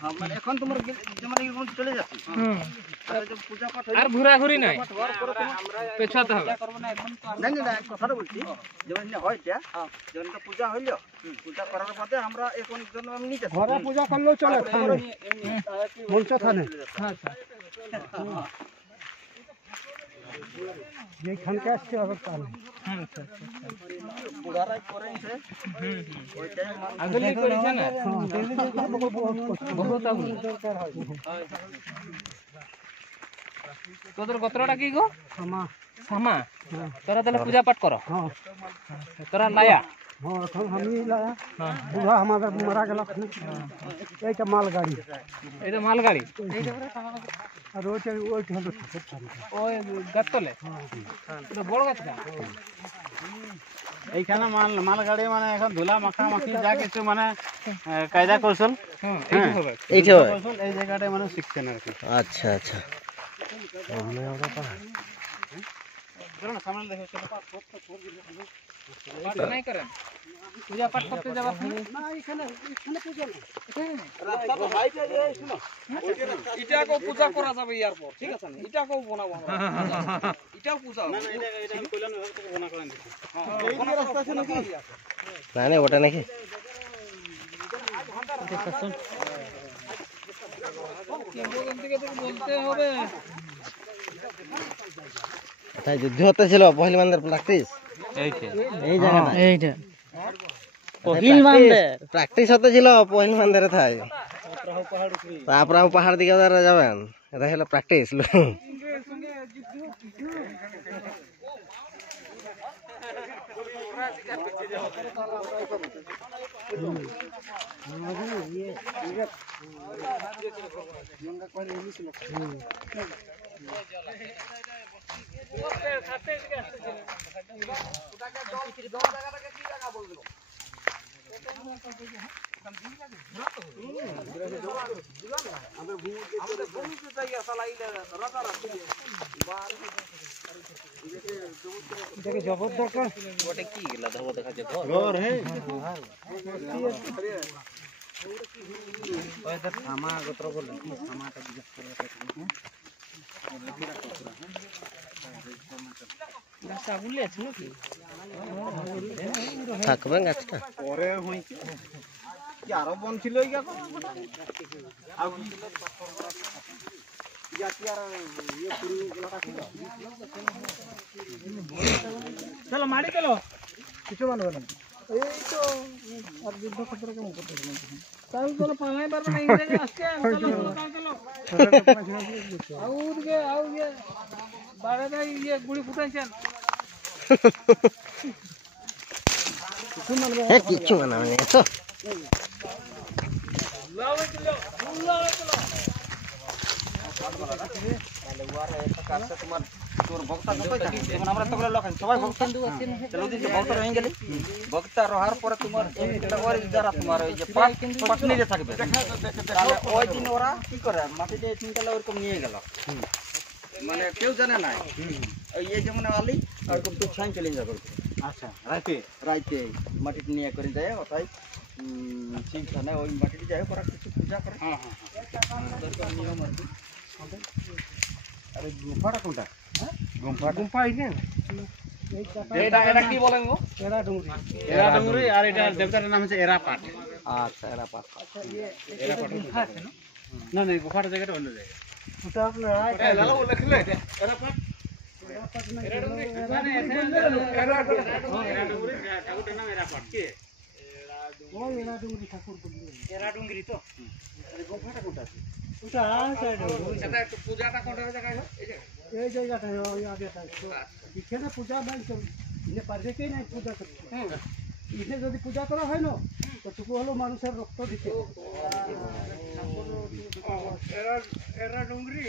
হ্যাঁ মানে এখন তোমার মানে এরকম চলে যাচ্ছে তাহলে যে পূজা পাঠ আর ঘোরাঘুরি নাই পেছাতে হবে না না না কথাটা বলছি যেমন হয় এটা যেমন একটা পূজা হইলো পূজা করার বাদে আমরা এখন জন্য আমি নিতে ঘরে পূজা করলেও চলে থানে মঞ্চ থানে যেখানকে আসছে হবে তাহলে বুড়ারাই করেছে ওইটাই আগলি করেছে না বহুত আগলি তোদের গোত্রটা কি গো সামা তোরা তাহলে পূজা পাঠ করো তোরা লায়া हाँ এখন আমি লায়া বুড়া আমাদের মারা গেল এইটা মালগাড়ি এটা মালগাড়ি আর ওইটা ওইটা হলো ঠাকুর থান ওই গাতলে এটা বড় গাছটা এইখানে মালগাড়ি মানে এখন ধুলা মাখা মাখি যা কিছু মানে কায়দা কৌশল এইটা কৌশল এই জায়গাটায় মানে শিখছেন আর কি আচ্ছা আচ্ছা সামনে দেখো নাই করেন পূজা পাঠ করতে যাবার না এখানে পূজা না রাস্তা তো হাইটে যায় শুনো এটাকেও পূজা করা যাবে ইয়ার পর ঠিক আছে না এটাকেও বানাবো আমরা এটাও পূজা না না এটা আমি কইলাম ওখান থেকে বনা করেন এই যে রাস্তা আছে নাকি না না ওটা নাকি কেন্দ্র থেকে তো বলতে হবে তাই যুদ্ধ হতে ছিল পহিল বান্দের প্র্যাকটিস এই জায়গাটা এইটা পহিল বান্দের প্র্যাকটিস হতে ছিল পহিল বান্দের থাই তারপর পাহাড় দিকে যাবেন এটা হলো প্র্যাকটিস এটাকে জবরদস্ত ওটা কি গেলা ধব দেখা যায় ঘর হে ওই তো থামা গোত্র বলে কি থামাটা জিজ্ঞেস করে গাছগুলি আছে নাকি থাকবে গাছটা পরে হই কি আরো বন ছিল এই গা আর কি জাতি আর ইয়ে পুরি গুলাটা ছিল চলো মারি চলো কিছু মানবে না এই তো আর যুদ্ধ ক্ষেত্র কেমন করতে তাহলে চলো পালাই পারবে না ইংরেজি আজকে চলো চলো আউর গে বাড়ে দাই ইয়ে গুড়ি ফুটাইছেন কিছু মানাবে না তো তোমার তোর ভক্তা কতই থাকে যেমন আমরা তো লোক সবাই ভক্তা চলো দিন ভক্তা হয়ে গেলে ভক্তা রহার পরে তোমার এটা ওর যারা তোমার ওই যে পাটনি যে থাকবে তাহলে ওই দিন ওরা কি করে মাটিতে তিনতলা ওরকম নিয়ে গেল মানে কেউ জানে না ওই এই যেমন আলি আর একটু ছাই চলে যাবে আচ্ছা রাইতে মাটিতে নিয়ে করে যায় ওটাই ঠিক না ওই মাটিতে যায় ওরা কিছু পূজা করে নিয়ম আর কি আরে গুম্ফাটা কোনটা গুম্ফা এই না এটা কি বলেন গো এরা ডুঙ্গরি এরা ডুঙ্গরি আর এটা দেবতার নাম হচ্ছে এরাপাট আচ্ছা এরাপাট এরাপাট না না গুফার জায়গাটা অন্য জায়গা ওটা আপনার লালা লেখলে এরাপাট ঠাকুরটার নাম এরাপাট কি ওই এরা ডুঙ্গরি ঠাকুর এরা ডুঙ্গরি তো গুফাটা কোনটা আছে ওটা সাইড এটা একটু পূজাটা কোনটা জায়গায় এই জায়গাটা ওই আগেটা এখানে পূজা নাই তো ইনে পারবে কি নাই পূজা করতে ইনে যদি পূজা করা হয় না তো টুকু হলো মানুষের রক্ত দিতে এরা ডুঙ্গরি